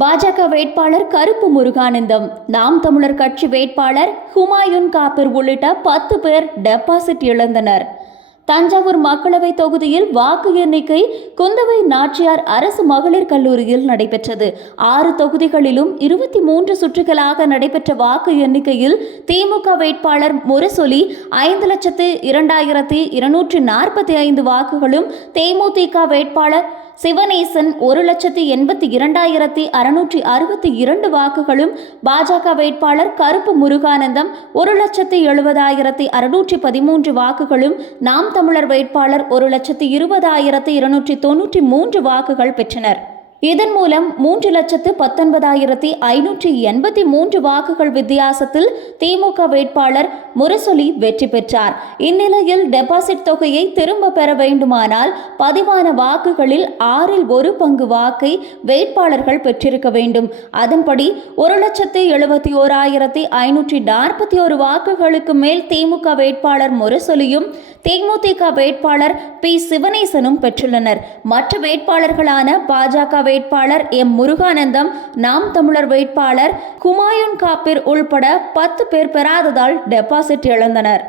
பாஜக வேட்பாளர் கருப்பு முருகானந்தம், நாம் தமிழர் கட்சி வேட்பாளர் ஹுமாயூன் காபிர் உள்ளிட்ட 10 பேர் டெபாசிட் இழந்தனர். தஞ்சாவூர் மக்களவை தொகுதியில் வாக்கு எண்ணிக்கை குந்தவை நாச்சியார் அரசு மகளிர் கல்லூரியில் நடைபெற்றது. 6 தொகுதிகளிலும் 23 சுற்றுகளாக நடைபெற்ற வாக்கு எண்ணிக்கையில் திமுக வேட்பாளர் முரசொலி 5,02,245 வாக்குகளும், தேமுதிக வேட்பாளர் சிவனேசன் 1,82,662 வாக்குகளும், பாஜக வேட்பாளர் கருப்பு முருகானந்தம் 1,70,613 வாக்குகளும், நாம் தமிழர் வேட்பாளர் 1,20,293 வாக்குகள் பெற்றனர். இதன் மூலம் 3,19,583 வாக்குகள் வித்தியாசத்தில் திமுக வேட்பாளர் முரசொலி வெற்றி பெற்றார். இந்நிலையில் டெபாசிட் தொகையை திரும்ப பெற வேண்டுமானால் பதிவான வாக்குகளில் 1/6 பங்கு வாக்கை வேட்பாளர்கள் பெற்றிருக்க வேண்டும். அதன்படி 1,71,541 வாக்குகளுக்கு மேல் திமுக வேட்பாளர் முரசொலியும் தேமுதிக வேட்பாளர் பி சிவனேசனும் பெற்றுள்ளனர். மற்ற வேட்பாளர்களான பாஜக வேட்பாளர் எம் முருகானந்தம், நாம் தமிழர் வேட்பாளர் ஹுமாயூன் காபிர் உள்பட 10 பேர் பெறாததால் டெபாசிட் இழந்தனர்.